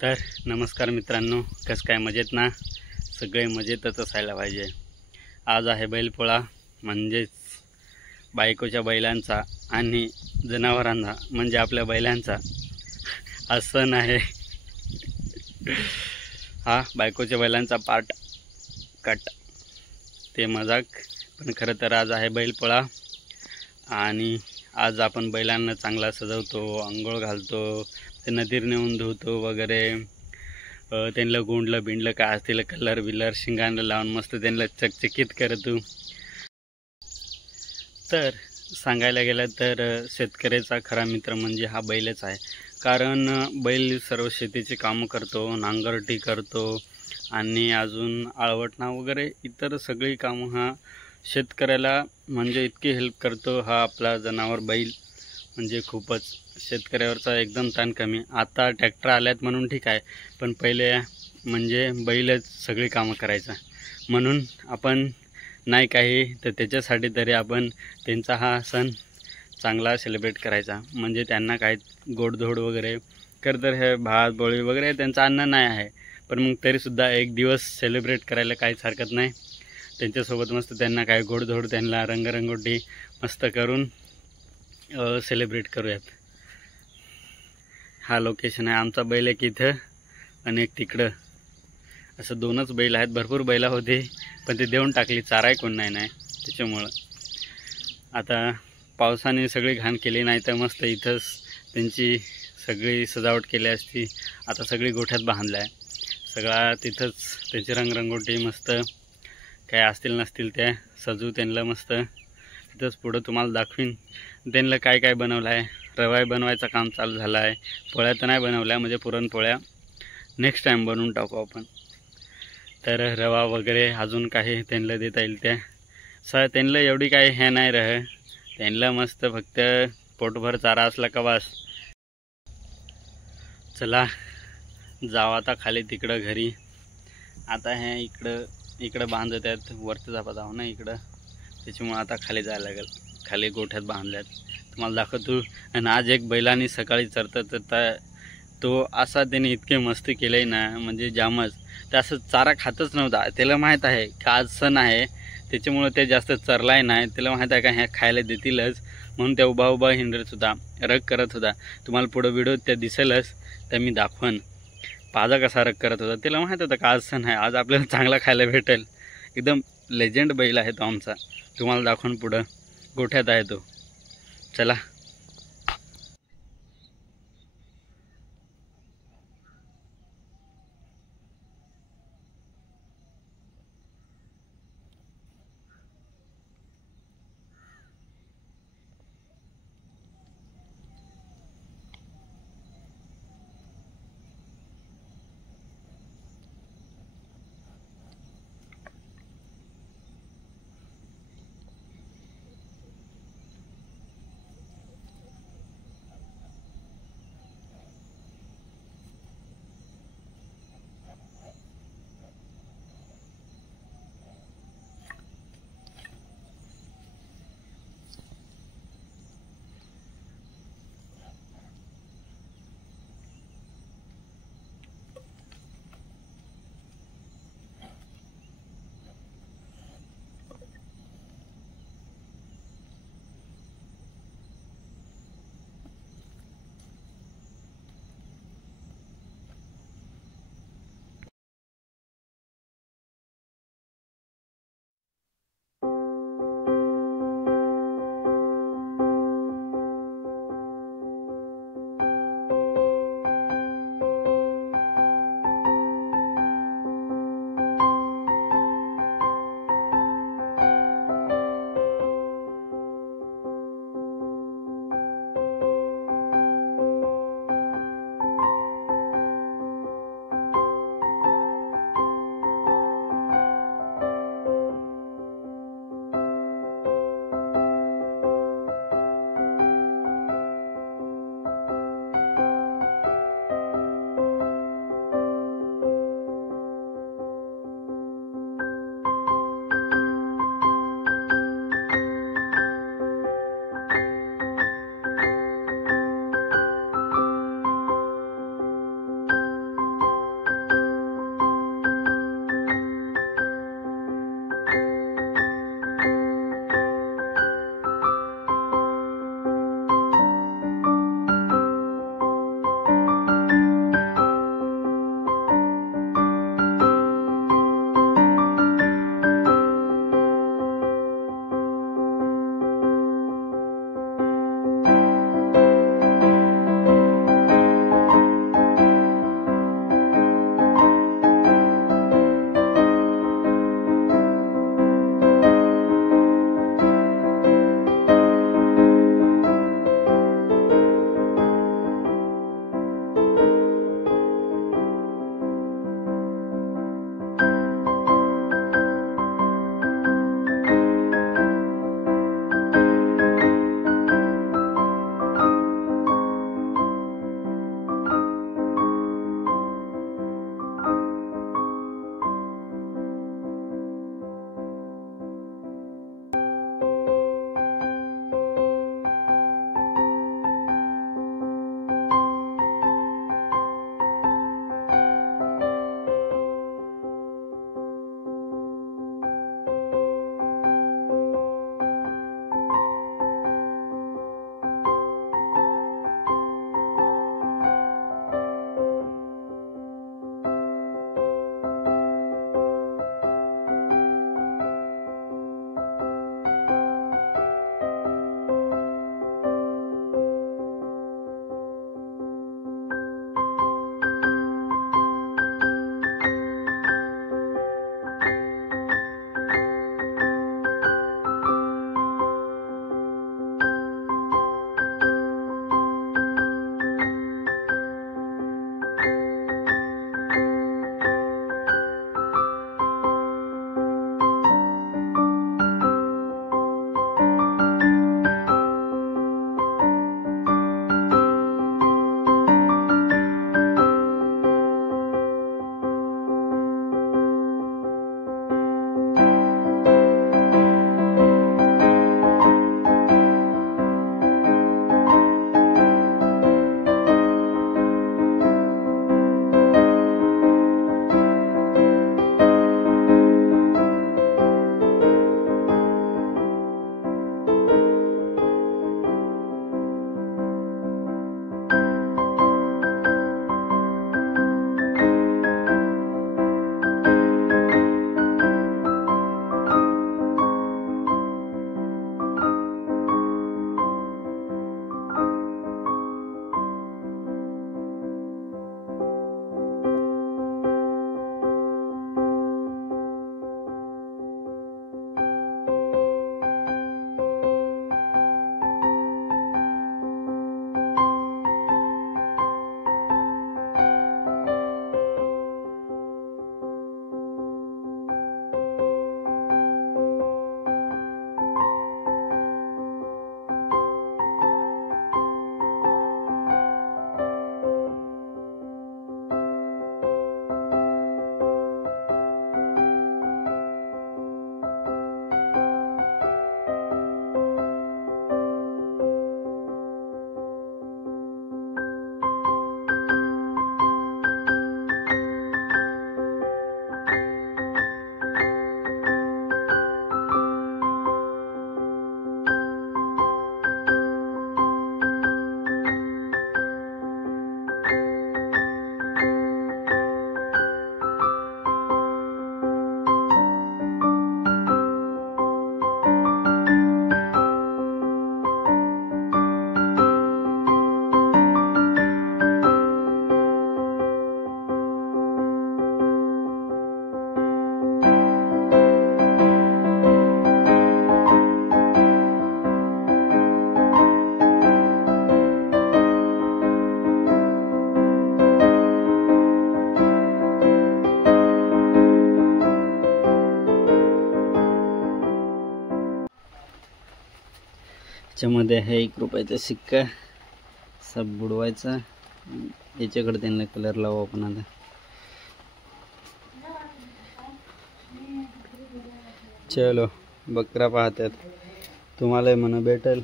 तर नमस्कार मित्रांनो, कसं काय मजेत ना? सगळे मजेतच असायला पाहिजे. आज आहे बैलपोळा, म्हणजेच बायकोच्या बैलांचा आणि जनावरांचा म्हणजे आपल्या बैलांचा हा सण आहे. हा बायकोच्या बैलांचा पार्ट कट, ते मजाक. पण खरं तर आज आहे बैलपोळा आणि आज आपण बैलांना चांगला सजवतो, अंघोळ घालतो, ते नदीर नेऊन धुतो वगैरे. त्यांना गुंडलं बिंडलं काय असतील कलर बिलर शिंगांना लावून मस्त त्यांना चकचकीत करतो. तर सांगायला गेलं तर शेतकऱ्याचा खरा मित्र म्हणजे हा बैलच आहे. कारण बैल सर्व शेतीची कामं करतो, नांगरटी करतो आणि अजून आळवटणा वगैरे इतर सगळी कामं हा शेतकऱ्याला म्हणजे इतकी हेल्प करतो. हा आपला जनावर बैल म्हणजे खूपच शेतकऱ्यावरचा एकदम ताण कमी. आता ट्रॅक्टर आल्यात म्हणून ठीक आहे, पण पहिले म्हणजे बैलच सगळी कामं करायचा. म्हणून आपण नाही काही तर त्याच्यासाठी तरी आपण त्यांचा हा सण चांगला सेलिब्रेट करायचा. म्हणजे त्यांना काय गोडधोड वगैरे तर हे भात पोळी वगैरे त्यांचं अन्न नाही आहे, पण मग तरीसुद्धा एक दिवस सेलिब्रेट करायला काहीच हरकत नाही. त्यांच्यासोबत मस्त त्यांना काय गोडधोड त्यांना रंगरंगोटी मस्त करून सेलिब्रेट करूयात. हा लोकेशन आहे. आमचा बैल एक इथं आणि एक तिकडं, असं दोनच बैल आहेत. भरपूर बैला होते पण ते देऊन टाकली, चाराय कोण नाही त्याच्यामुळं. आता पावसाने सगळी घाण केली, नाही तर मस्त इथंच त्यांची सगळी सजावट केली असती. आता सगळी गोठ्यात बांधल्या आहे सगळा, तिथंच त्याची रंगरंगोटी मस्त काय असतील नसतील त्या सजू त्यांना मस्त. तिथंच पुढं तुम्हाला दाखवीन त्यांना काय काय बनवलं आहे. रवा बनवायचं काम चालू झालं आहे. पोळ्या तर नाही बनवल्या, म्हणजे पुरणपोळ्या नेक्स्ट टाईम बनवून टाकू आपण. तर रवा वगैरे अजून काही त्यांना देता येईल त्या त्यांना एवढी काही हे नाही रह, त्यांना मस्त फक्त पोटभर चारा असला का बस. चला जाऊ आता खाली तिकडं घरी. आता हे इकडं बांधत आहेत, वरती जाऊ ना इकडं, त्याच्यामुळं आता खाली जायला लागेल. खाली गोठ्यात बांधल्यात तुम्हाला दाखवतो. आणि आज एक बैलांनी सकाळी चरता तो असा त्याने इतके मस्ती केले ना, म्हणजे जामच. ते असं चारा खातच नव्हता. त्याला माहीत आहे की आज सण आहे, त्याच्यामुळं ते जास्त चरलाय नाही. त्याला माहीत आहे का ह्या खायला देतीलच, म्हणून त्या उभा हिंडत होता, रग करत होता. तुम्हाला पुढं व्हिडिओ त्या दिसेलच, तर मी दाखवन पाजा कसा रग करत होता. त्याला माहीत होतं का आज सण आहे, आज आपल्याला चांगला खायला भेटेल. एकदम लेजंड बैल आहे तो आमचा. तुम्हाला दाखवून पुढं गोठ्यात आहे तो. चला याच्यामध्ये आहे 1 रुपयाचा सिक्का, सब बुडवायचा. याच्याकडे त्यांना कलर लावू आपण आता. चलो बकरा पाहतात, तुम्हाला म्हणा भेटेल.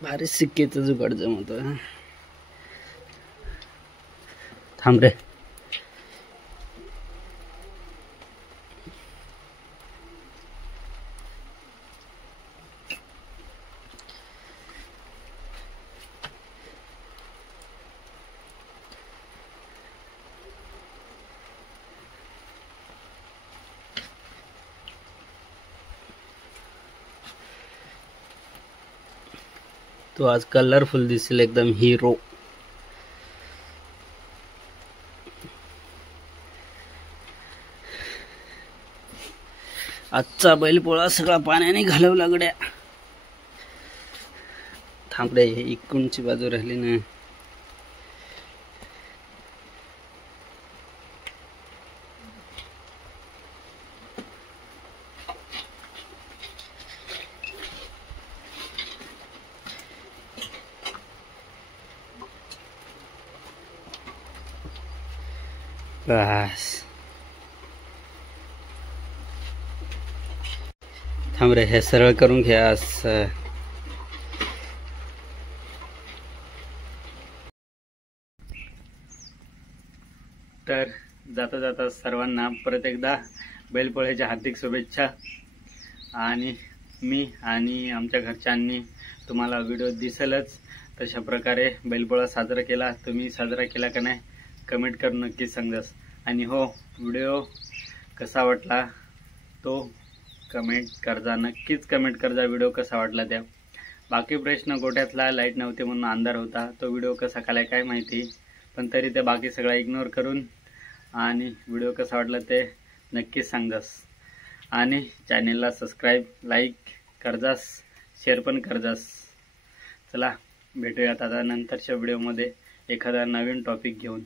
भारी सिक्केचं जुगाड जमत. थांब रे. तो आज कलरफुल दिसेल एकदम हिरो. आजचा बैलपोळा सगळा पाण्याने घालवला गड्या. थांबडे इकडची बाजू राहिली ना. बस थांब रे, हे सरळ करून घ्या असं. तर जाता जाता सर्वांना परत एकदा बैलपोळ्याच्या हार्दिक शुभेच्छा. आणि मी आणि आमच्या घरच्यांनी तुम्हाला व्हिडिओ दिसेलच तशा प्रकारे बैलपोळा साजरा केला. तुम्ही साजरा केला का नाही कमेंट करून नक्की सांगास. आणि हो, व्हिडिओ कसा वाटला तो कमेंट करजा, नक्कीच कमेंट करजा व्हिडिओ कसा वाटला त्या. बाकी प्रश्न गोठ्यातला लाईट नव्हते म्हणून अंधार होता, तो व्हिडिओ कसा केलाय काय माहिती, पण तरी ते बाकी सगळा इग्नोर करून आणि व्हिडिओ कसा वाटला ते नक्कीच सांगास. आणि चॅनेलला सबस्क्राईब लाईक करजास, शेअर पण करजास. चला भेटूयात आता नंतरच्या व्हिडिओमध्ये एखादा नवीन टॉपिक घेऊन.